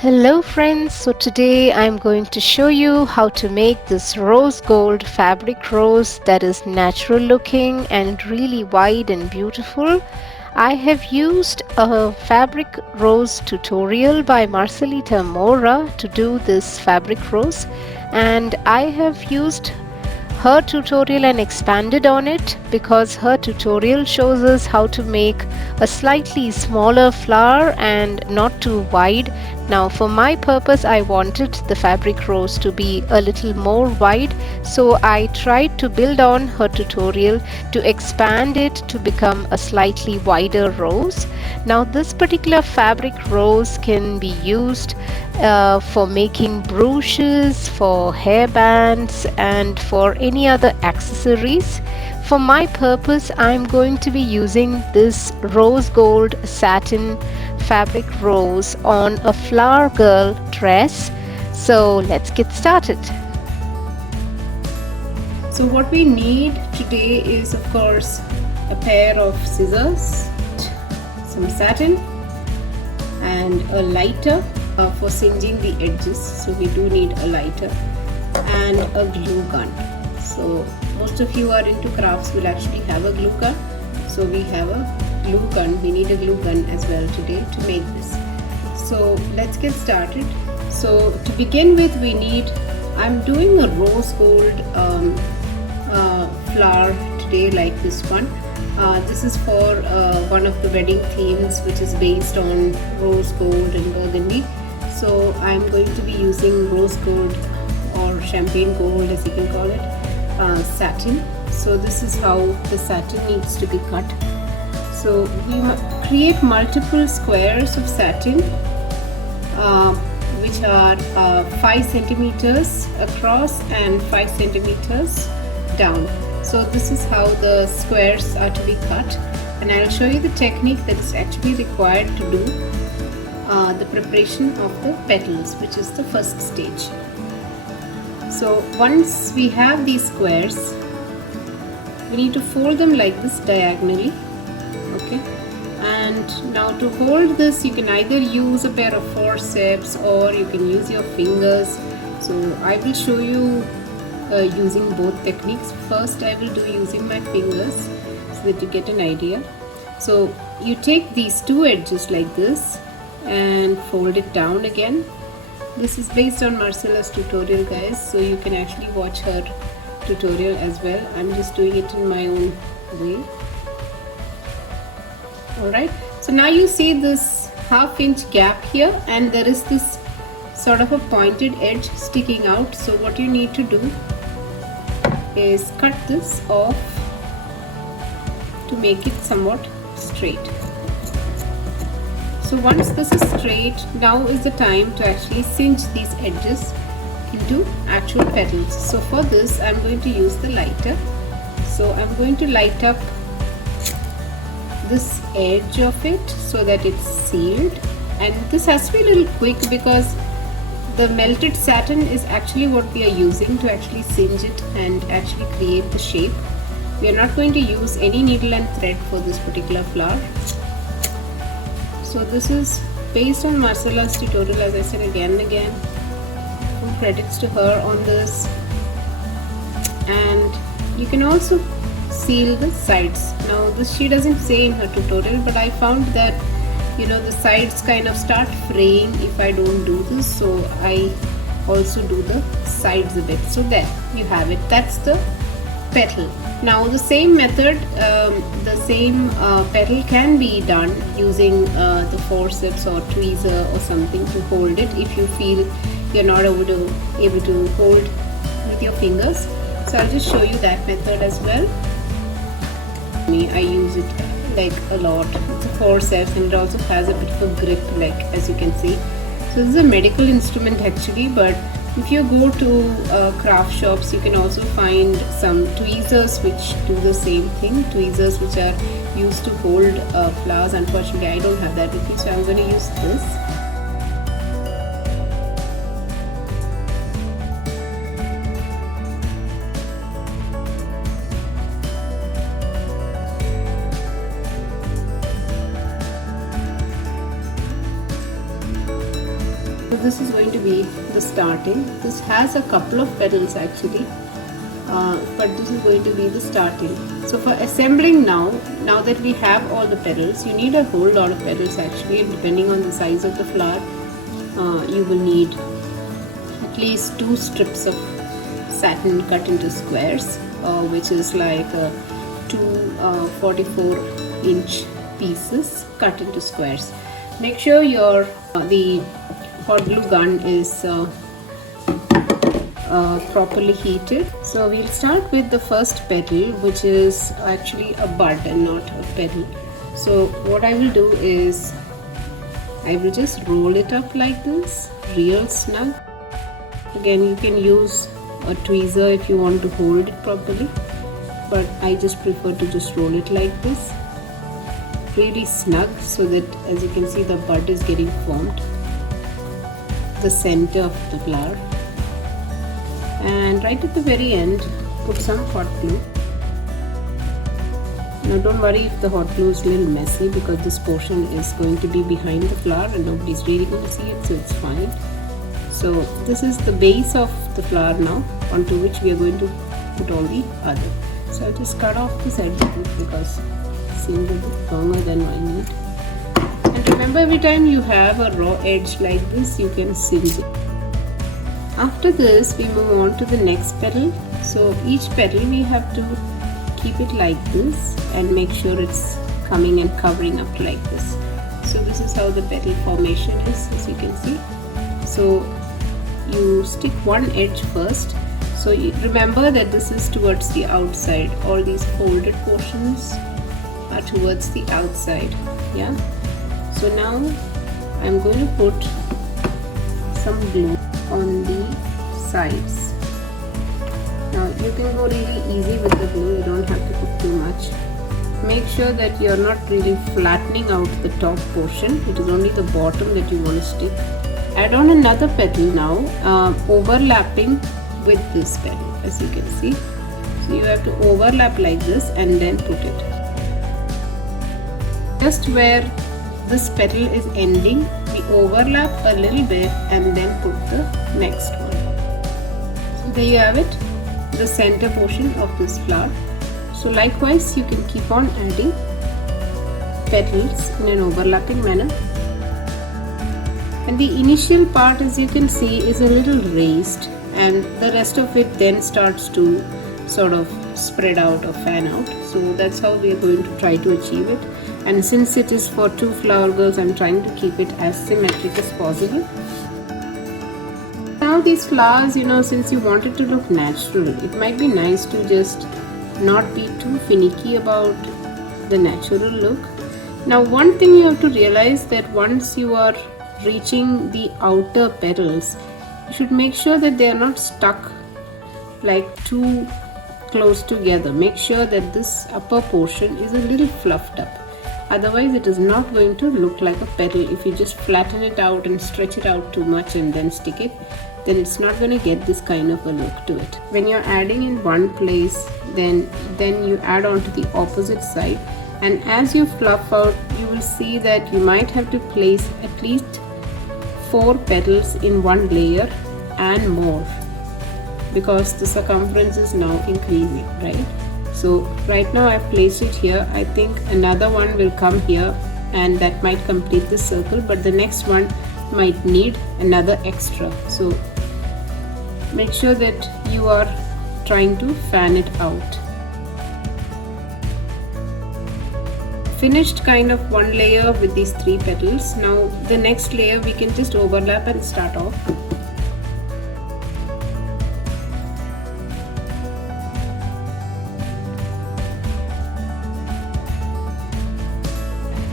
Hello friends, so today I'm going to show you how to make this rose gold fabric rose that is natural looking and really wide and beautiful. I have used a fabric rose tutorial by Marcelita Mora to do this fabric rose, and I have used her tutorial and expanded on it because her tutorial shows us how to make a slightly smaller flower and not too wide. Now for my purpose I wanted the fabric rose to be a little more wide, so I tried to build on her tutorial to expand it to become a slightly wider rose. Now this particular fabric rose can be used for making brooches, for hairbands, and for any other accessories. For my purpose, I'm going to be using this rose gold satin fabric rose on a flower girl dress. So let's get started. So what we need today is of course a pair of scissors, some satin and a lighter for singeing the edges. So we do need a lighter and a glue gun. So most of you are into crafts will actually have a glue gun. So we have a glue gun. We need a glue gun as well today to make this. So let's get started. So to begin with we need, I'm doing a rose gold flower today like this one. This is for one of the wedding themes which is based on rose gold and burgundy. So I'm going to be using rose gold or champagne gold as you can call it, satin. So this is how the satin needs to be cut. So we create multiple squares of satin which are 5 centimeters across and 5 centimeters down. So this is how the squares are to be cut, and I'll show you the technique that is actually required to do the preparation of the petals, which is the first stage. So once we have these squares, we need to fold them like this diagonally. Okay, and now to hold this you can either use a pair of forceps or you can use your fingers. So I will show you using both techniques. First I will do using my fingers so that you get an idea. So you take these two edges like this and fold it down again. This is based on Marcella's tutorial guys, so you can actually watch her tutorial as well. I'm just doing it in my own way. Alright, so now you see this half-inch gap here and there is this sort of a pointed edge sticking out. So what you need to do is cut this off to make it somewhat straight. So once this is straight, now is the time to actually cinch these edges into actual petals. So for this I'm going to use the lighter. So I'm going to light up this edge of it so that it's sealed, and this has to be a little quick because the melted satin is actually what we are using to actually singe it and actually create the shape. We are not going to use any needle and thread for this particular flower. So this is based on Marcella's tutorial, as I said again and again. Full credits to her on this. And you can also seal the sides. Now this she doesn't say in her tutorial, but I found that the sides kind of start fraying if I don't do this, so I also do the sides a bit. So there you have it, that's the petal. Now the same method, the same petal can be done using the forceps or tweezer or something to hold it if you feel you're not able to hold with your fingers. So I'll just show you that method as well. I use it like a lot. It's a forceps and it also has a bit of a grip, like as you can see. So this is a medical instrument actually, but if you go to craft shops you can also find some tweezers which do the same thing, tweezers which are used to hold flowers. Unfortunately I don't have that with me, so I'm going to use this. So this is going to be the starting. This has a couple of petals actually, but this is going to be the starting. So for assembling now that we have all the petals, you need a whole lot of petals actually, and depending on the size of the flower, you will need at least 2 strips of satin cut into squares, which is like 2 44-inch pieces cut into squares. Make sure your the hot glue gun is properly heated. So we'll start with the first petal, which is actually a bud and not a petal. So what I will do is I will just roll it up like this, real snug. Again, you can use a tweezer if you want to hold it properly, but I just prefer to just roll it like this, really snug, so that as you can see the bud is getting formed, the center of the flower. And right at the very end, put some hot glue. Now don't worry if the hot glue is a little messy, because this portion is going to be behind the flower and nobody's really going to see it, so it's fine. So this is the base of the flower now, onto which we are going to put all the other. So I'll just cut off this edge because it seems a bit longer than I need. And remember, every time you have a raw edge like this, you can singe it. After this, we move on to the next petal. So each petal we have to keep it like this and make sure it's coming and covering up like this. So this is how the petal formation is, as you can see. So you stick one edge first. So you remember that this is towards the outside. All these folded portions are towards the outside. Yeah. So now I'm going to put some glue on the sides. Now you can go really easy with the glue, you don't have to put too much. Make sure that you're not really flattening out the top portion, it is only the bottom that you want to stick. Add on another petal now, overlapping with this petal, as you can see. So you have to overlap like this and then put it. Just where this petal is ending, we overlap a little bit and then put the next one. So there you have it, the center portion of this flower. So likewise, you can keep on adding petals in an overlapping manner. And the initial part, as you can see, is a little raised, and the rest of it then starts to sort of spread out or fan out. So that's how we are going to try to achieve it. And since it is for 2 flower girls, I'm trying to keep it as symmetric as possible. Now these flowers, since you want it to look natural, it might be nice to just not be too finicky about the natural look. Now one thing you have to realize, that once you are reaching the outer petals, you should make sure that they are not stuck like too close together. Make sure that this upper portion is a little fluffed up. Otherwise it is not going to look like a petal. If you just flatten it out and stretch it out too much and then stick it, then it's not going to get this kind of a look to it. When you're adding in one place, then you add on to the opposite side, and as you fluff out, you will see that you might have to place at least 4 petals in one layer and more, because the circumference is now increasing, right? So right now I've placed it here. I think another one will come here and that might complete the circle, but the next one might need another extra. So make sure that you are trying to fan it out. Finished kind of one layer with these 3 petals. Now the next layer we can just overlap and start off.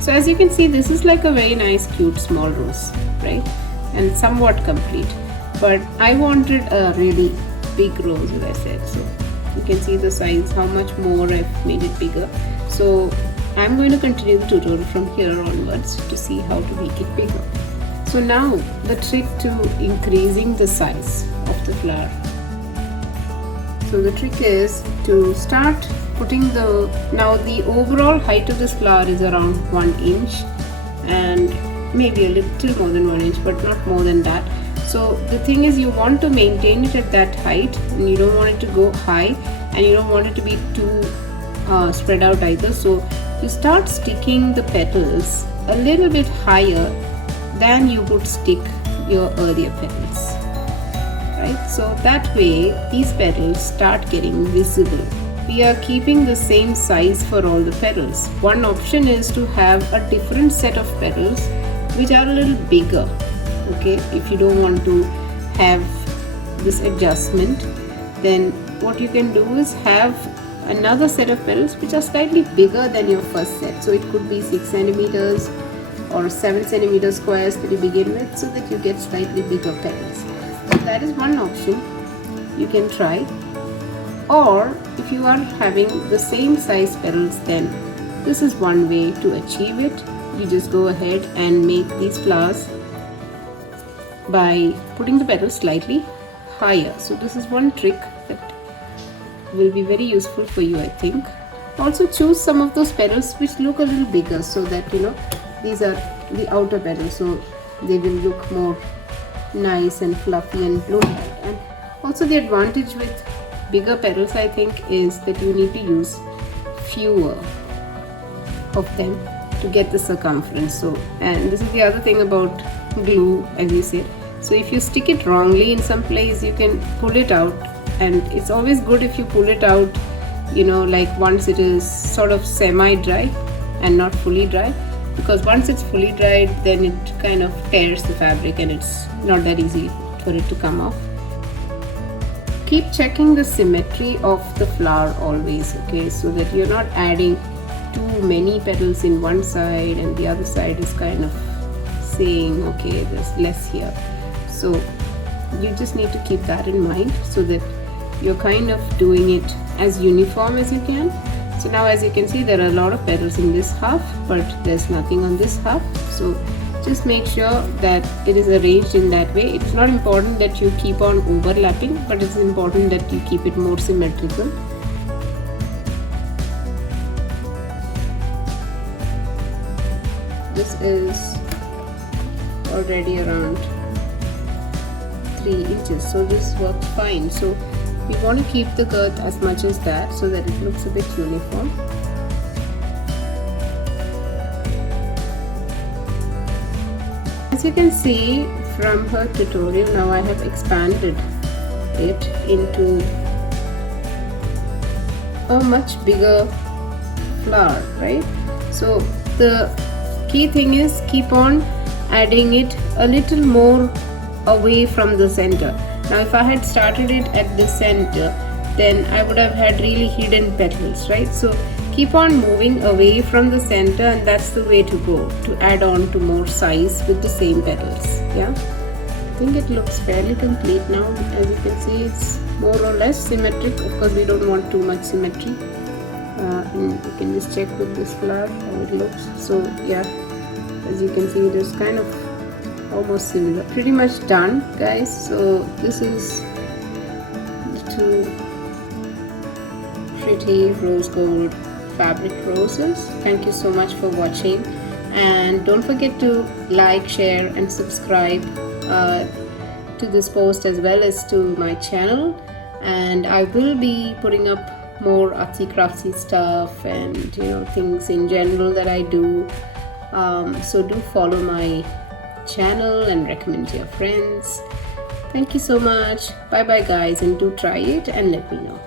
So as you can see, this is like a very nice cute small rose, right? And somewhat complete, but I wanted a really big rose, as I said. So you can see the size, how much more I've made it bigger. So I'm going to continue the tutorial from here onwards to see how to make it bigger. So now the trick to increasing the size of the flower. So the trick is to start putting now the overall height of this flower is around 1 inch, and maybe a little more than 1 inch, but not more than that. So the thing is, you want to maintain it at that height, and you don't want it to go high, and you don't want it to be too spread out either. So you start sticking the petals a little bit higher than you would stick your earlier petals, right? So that way these petals start getting visible. We are keeping the same size for all the petals. One option is to have a different set of petals which are a little bigger. Okay, if you don't want to have this adjustment, then what you can do is have another set of petals which are slightly bigger than your first set. So it could be 6 centimeters or 7 centimeter squares that you begin with, so that you get slightly bigger petals. So that is one option you can try. Or if you are having the same size petals, then this is one way to achieve it. You just go ahead and make these flowers by putting the petals slightly higher. So this is one trick that will be very useful for you, I think. Also choose some of those petals which look a little bigger, so that these are the outer petals, so they will look more nice and fluffy and bloom. And also the advantage with bigger petals, I think, is that you need to use fewer of them to get the circumference. So, and this is the other thing about glue, as you said. So if you stick it wrongly in some place, you can pull it out, and it's always good if you pull it out, like once it is sort of semi-dry and not fully dry, because once it's fully dried, then it kind of tears the fabric and it's not that easy for it to come off. Keep checking the symmetry of the flower always, okay, so that you're not adding too many petals in one side and the other side is kind of saying, okay, there's less here. So you just need to keep that in mind, so that you're kind of doing it as uniform as you can. So now, as you can see, there are a lot of petals in this half, but there's nothing on this half. So just make sure that it is arranged in that way. It's not important that you keep on overlapping, but it's important that you keep it more symmetrical. This is already around 3 inches, so this works fine. So we want to keep the girth as much as that, so that it looks a bit uniform. As you can see from her tutorial, now I have expanded it into a much bigger flower, right? So the key thing is keep on adding it a little more away from the center. Now if I had started it at the center, then I would have had really hidden petals, right? So keep on moving away from the center, and that's the way to go to add on to more size with the same petals. Yeah, I think it looks fairly complete now. As you can see, it's more or less symmetric. Of course, we don't want too much symmetry, and you can just check with this flower how it looks. So yeah, as you can see, it is kind of almost similar. Pretty much done, guys. So this is the two pretty rose gold fabric roses. Thank you so much for watching, and don't forget to like, share and subscribe to this post as well as to my channel. And I will be putting up more artsy craftsy stuff and things in general that I do. So do follow my channel and recommend to your friends. Thank you so much. Bye bye guys, and do try it and let me know.